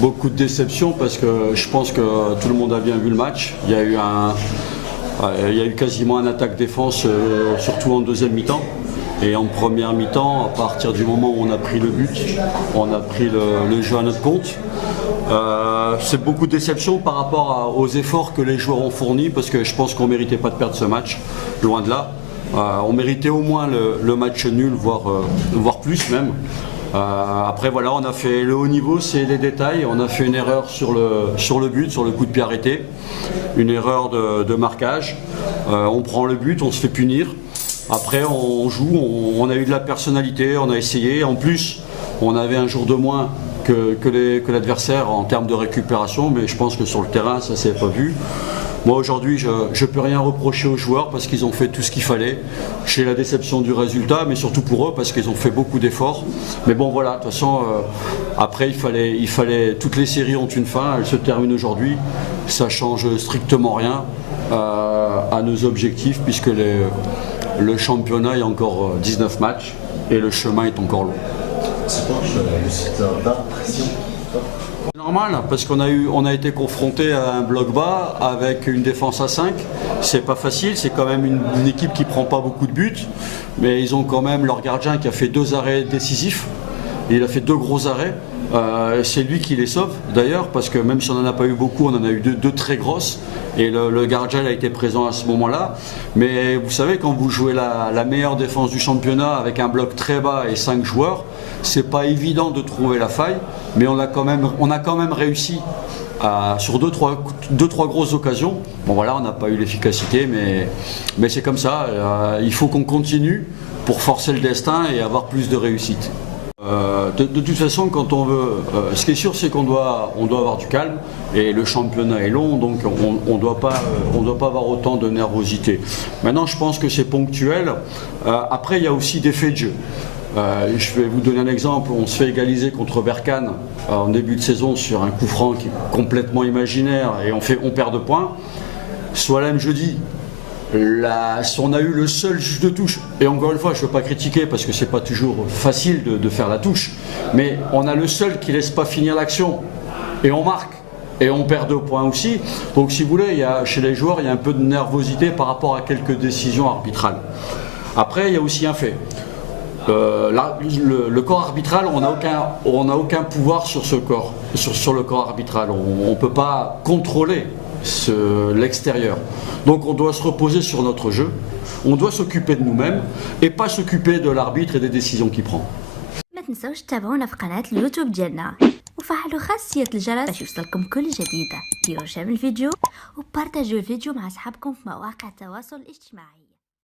Beaucoup de déception parce que je pense que tout le monde a bien vu le match. Il y a eu quasiment un attaque-défense, surtout en deuxième mi-temps. Et en première mi-temps, à partir du moment où on a pris le but, on a pris le jeu à notre compte. C'est beaucoup de déception par rapport aux efforts que les joueurs ont fournis parce que je pense qu'on ne méritait pas de perdre ce match, loin de là. On méritait au moins le match nul, voire plus même. Après voilà, on a fait le haut niveau, c'est les détails. On a fait une erreur sur le but, sur le coup de pied arrêté, une erreur de marquage. On prend le but, on se fait punir. Après on joue, on a eu de la personnalité, on a essayé. En plus, on avait un jour de moins que l'adversaire en termes de récupération, mais je pense que sur le terrain, ça ne s'est pas vu. Moi aujourd'hui, je ne peux rien reprocher aux joueurs parce qu'ils ont fait tout ce qu'il fallait. J'ai la déception du résultat, mais surtout pour eux parce qu'ils ont fait beaucoup d'efforts. Mais bon voilà, de toute façon, après il fallait. Toutes les séries ont une fin, elles se terminent aujourd'hui. Ça change strictement rien à nos objectifs puisque le championnat, il y a encore 19 matchs et le chemin est encore long. C'est quoi l'impression? C'est normal parce qu'on a été confronté à un bloc bas avec une défense à 5. C'est pas facile, c'est quand même une équipe qui prend pas beaucoup de buts, mais ils ont quand même leur gardien qui a fait 2 arrêts décisifs. Il a fait 2 gros arrêts. C'est lui qui les sauve d'ailleurs parce que même si on n'en a pas eu beaucoup, on en a eu deux très grosses et le gardien a été présent à ce moment-là. Mais vous savez, quand vous jouez la meilleure défense du championnat avec un bloc très bas et 5 joueurs, c'est pas évident de trouver la faille, mais on a quand même réussi sur 2-3 grosses occasions. Bon voilà, on n'a pas eu l'efficacité, mais c'est comme ça. Il faut qu'on continue pour forcer le destin et avoir plus de réussite. De toute façon, quand on veut, ce qui est sûr, c'est qu'on doit avoir du calme et le championnat est long, donc on doit pas avoir autant de nervosité. Maintenant, je pense que c'est ponctuel. Après, il y a aussi des faits de jeu. Je vais vous donner un exemple. On se fait égaliser contre Berkane en début de saison sur un coup franc qui est complètement imaginaire et on perd 2 points. Soilem jeudi. On a eu le seul juge de touche, et encore une fois je ne veux pas critiquer parce que c'est pas toujours facile de faire la touche, mais on a le seul qui laisse pas finir l'action et on marque et on perd 2 points aussi. Donc si vous voulez, chez les joueurs il y a un peu de nervosité par rapport à quelques décisions arbitrales. Après il y a aussi un fait. Le corps arbitral, on n'a aucun pouvoir sur ce corps, sur le corps arbitral. On ne peut pas contrôler l'extérieur. Donc on doit se reposer sur notre jeu, on doit s'occuper de nous-mêmes et pas s'occuper de l'arbitre et des décisions qu'il prend. ما تنسوش تتابعونا في قناة اليوتيوب ديالنا وفعلوا خاصية الجرس باش يوصلكم كل جديدة. ديروا شير الفيديو وبارتاجيو الفيديو مع أصحابكم في مواقع التواصل الاجتماعي.